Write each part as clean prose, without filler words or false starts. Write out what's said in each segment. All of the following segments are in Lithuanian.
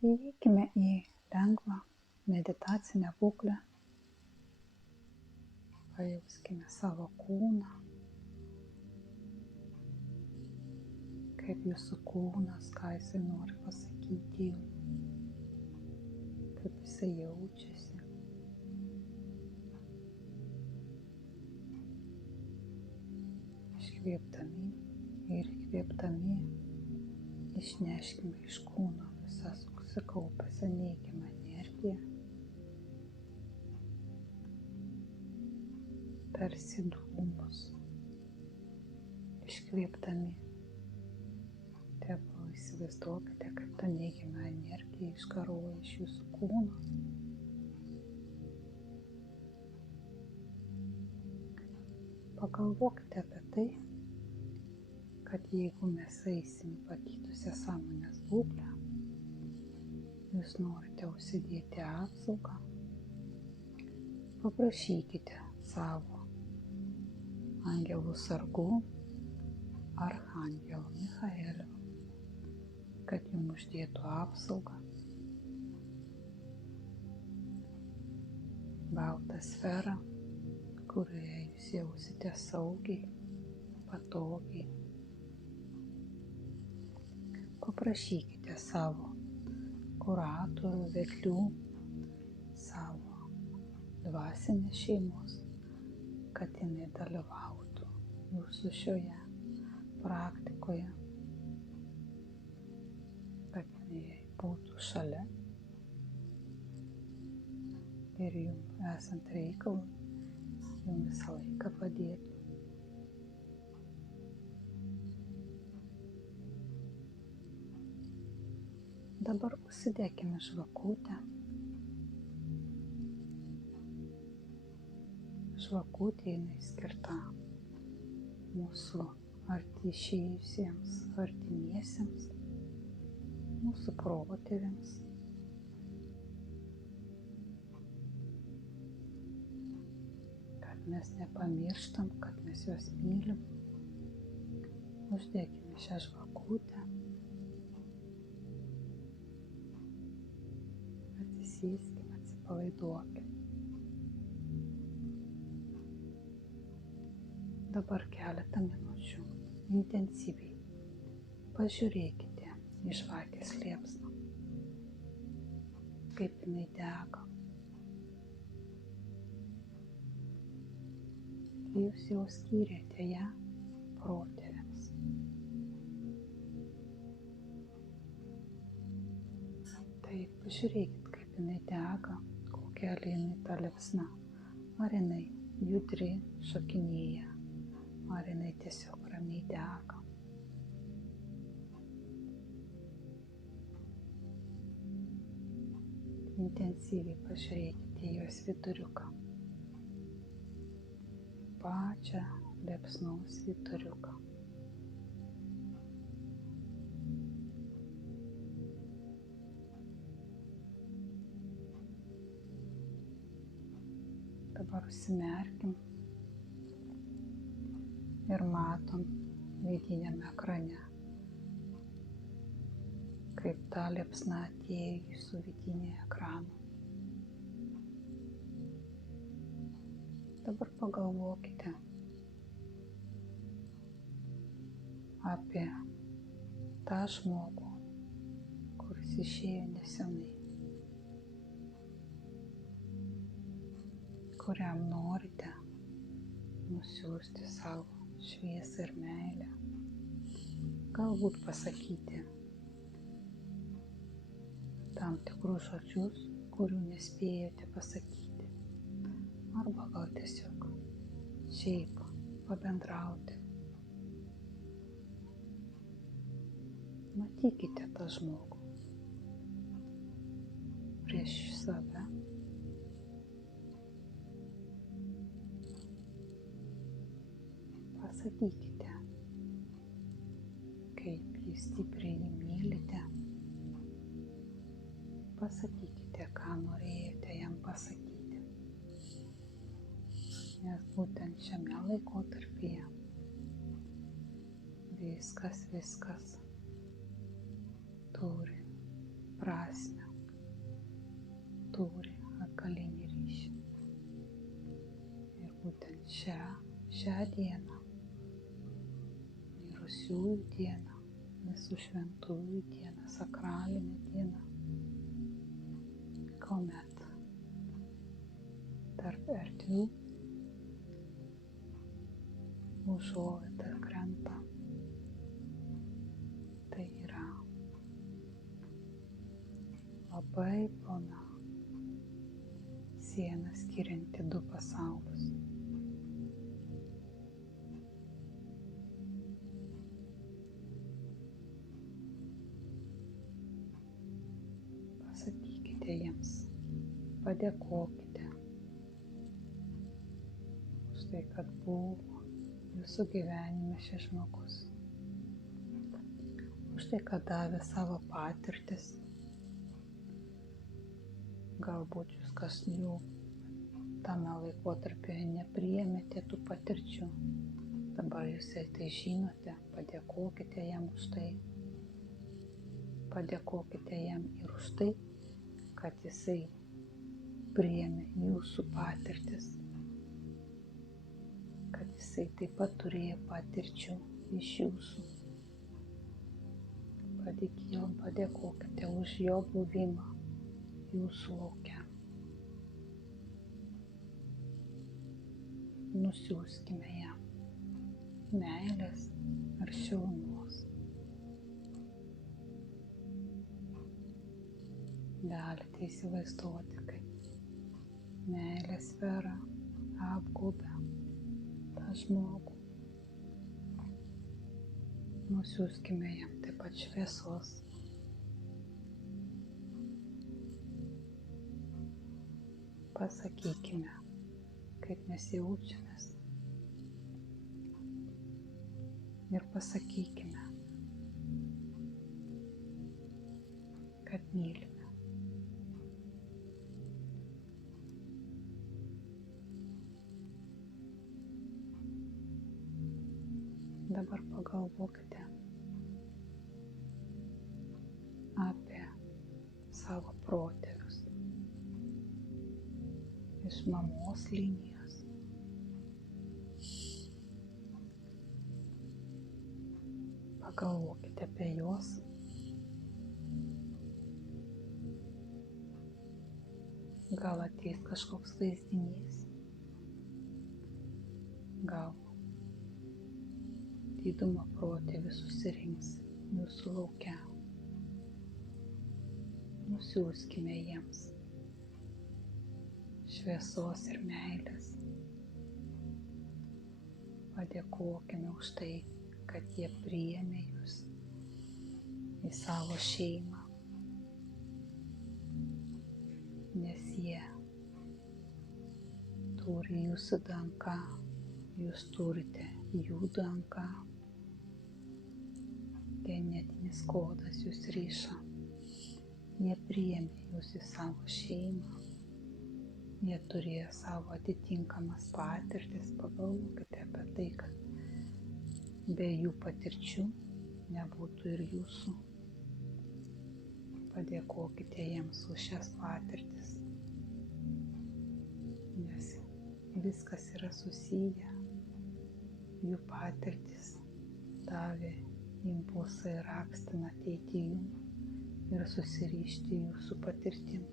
Įeikime į lengvą meditacinę būklę. Pajauskime savo kūną, kaip jūsų kūnas, ką jisai nori pasakyti jums, kaip jisai jaučiasi. Iškvėpdami ir įkvėpdami išneškime iš kūno visą susikaupusią neigiamą energiją, tarsi dūmus. Iškvėpdami, tegul įsivaizduokite, kaip ta neigiama energija išgaruoja iš jūsų kūno. Pagalvokite apie tai, kad jeigu mes eisim į pakitusią sąmonės būklę, jūs norite užsidėti apsaugą, paprašykite savo angelų sargų, archangelo Michaelio, kad jums uždėtų apsaugą, baltą sferą, kurioje jūs jausite saugiai, patogiai. Paprašykite savo kuratorių, vedlių, savo dvasinės šeimos, kad jinai dalyvautų jūsų šioje praktikoje, kad jinai būtų šalia ir jums esant reikalui, jums visą laiką padėtų. Dabar užsidėkime žvakutę. Žvakutė jinai skirta mūsų išėjusiems artimiesiems, mūsų protėviams. Kad mes nepamirštam, kad mes juos mylim. Uždėkime šią žvakutę. Atsisėskime, atsipalaiduokime. Dabar keletą minučių intensyviai pažiūrėkite į žvakės liepsną, kaip jinai dega. Jūs jau skyrėte ją protėviams. Taip, pažiūrėkit, kaip jinai dega, kokia jinai ta liepsna. Ar jinai judri, šokinėja, ar jinai tiesiog ramiai dega. Intensyviai pažiūrėkite į jos viduriuką. Pačią liepsnos viduriuką. Dabar užsimerkim ir matom vidiniame ekrane, kaip ta liepsna atėjo į jūsų vidinį ekraną. Dabar pagalvokite apie tą žmogų, kuris išėjo nesenai, kuriam norite nusiųsti savo šviesą ir meilę. Galbūt pasakyti tam tikrus žodžius, kurių nespėjote pasakyti. Arba gal tiesiog šiaip pabendrauti. Matykite tą žmogų prieš save. Pasakykite, kaip jį stipriai mylite. Pasakykite, ką norėjote jam pasakyti. Nes būtent šiame laikotarpyje viskas turi prasme turi atgalinį ryšį. Ir būtent šią dieną, mirusiųjų dieną, visų šventųjų dieną, sakralinę dieną, kuomet tarp erdvių užuolaida krenta. Tai yra labai plona siena skirianti du pasaulius. Pasakykite jiems, padėkokite už tai, kad buvo jūsų gyvenime šis žmogus, už tai, kad davė savo patirtis. Galbūt jūs jų tame laikotarpyje nepriėmėte tų patirčių. Dabar jūs tai žinote, padėkokite jam už tai. Padėkokite jam ir už tai, kad jisai priėmė jūsų patirtis, kad jisai taip pat turėjo patirčių iš jūsų. Padėkokite už jo buvimą jūsų lauke. Nusiųskime jam meilės ar šilumos. Galite įsivaizduoti, kaip meilės sfera apgaubia tą žmogų. Nusiųskime jam taip pat šviesos. Pasakykime, kaip mes jaučiamės. Ir pasakykime, kad mylime. Dabar pagalvokite apie savo protėvius iš mamos linijos. Pagalvokite apie juos. Gal ateis kažkoks vaizdinys. Gal didumo protėvis susirinks jūsų lauke. Nusiųskime jiems šviesos ir meilės. Padėkokime už tai, kad jie priėmė jūs į savo šeimą, nes jie turi jūsų DNK, jūs turite jų DNK. Genetinis kodas jūs ryša. Jie priėmė jūs į savo šeimą. Jie turėjo savo atitinkamas patirtis. Pagalvokite apie tai, kad be jų patirčių nebūtų ir jūsų. Padėkokite jiems už šias patirtis, nes viskas yra susiję. Jų patirtis davė impulsą ir akstiną ateiti jum ir susirišti jūsų patirtim.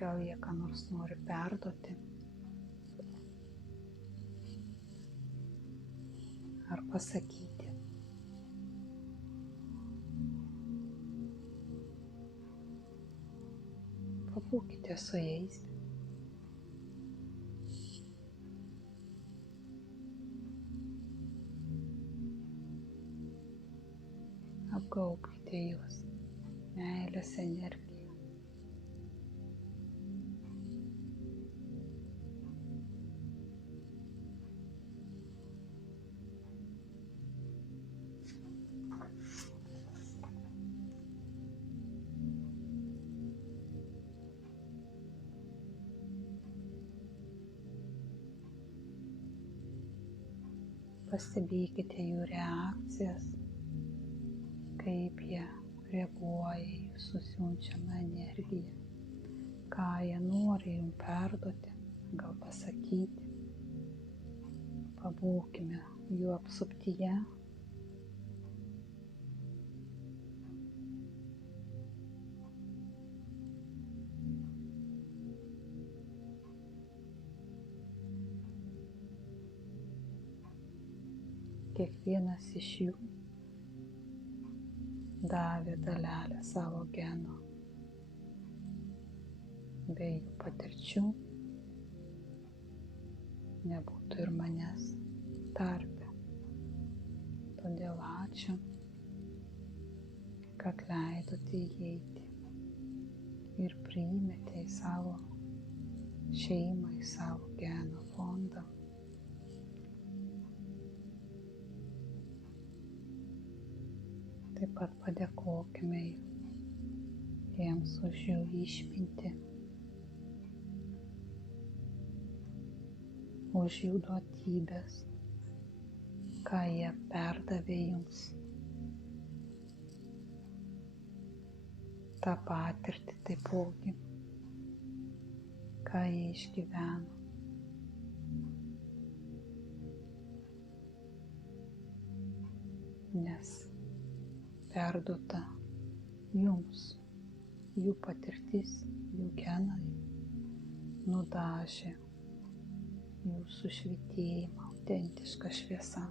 Gal jie ką nors nori perduoti ar pasakyti. Pabūkite su jais. Apgaubkite juos meilės energiją. Pastebėkite jų reakcijas, kaip jie reaguoja į jūsų siunčiamą energiją, ką jie nori jums perduoti, gal pasakyti. Pabūkime jų apsuptyje. Kiekvienas iš jų davė dalelę savo geno. Be jų patirčių nebūtų ir manęs tarpe. Todėl ačiū, kad leidote įeiti ir priėmėte į savo šeimą, į savo geno fondą. Taip pat padėkokime jiems už jų išmintį, už jų duotybės, ką jie perdavė jums. tą patirtį taipogi, ką jie išgyveno. Nes perduota jums, jų patirtis, jų genai nudažė jūsų švytėjimą autentišką šviesą.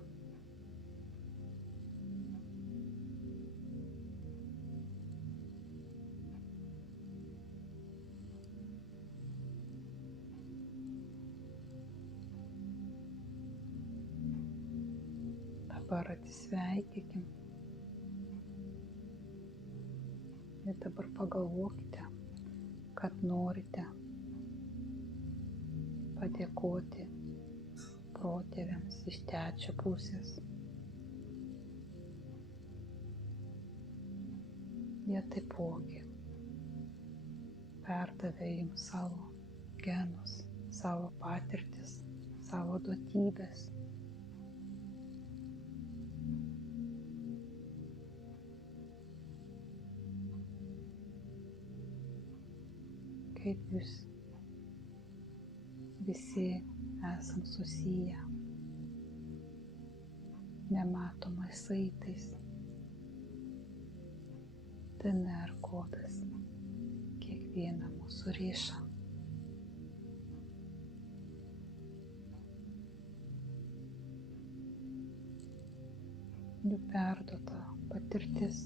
Dabar atsisveikinkim ir dabar pagalvokite, kad norite padėkoti protėviams iš tėčio pusės. Jie taipogi perdavė jums savo genus, savo patirtis, savo duotybės. Kaip jūs visi esam susiję nematomais saitais. DNR kodas kiekvieną mūsų riša. Jų perduota patirtis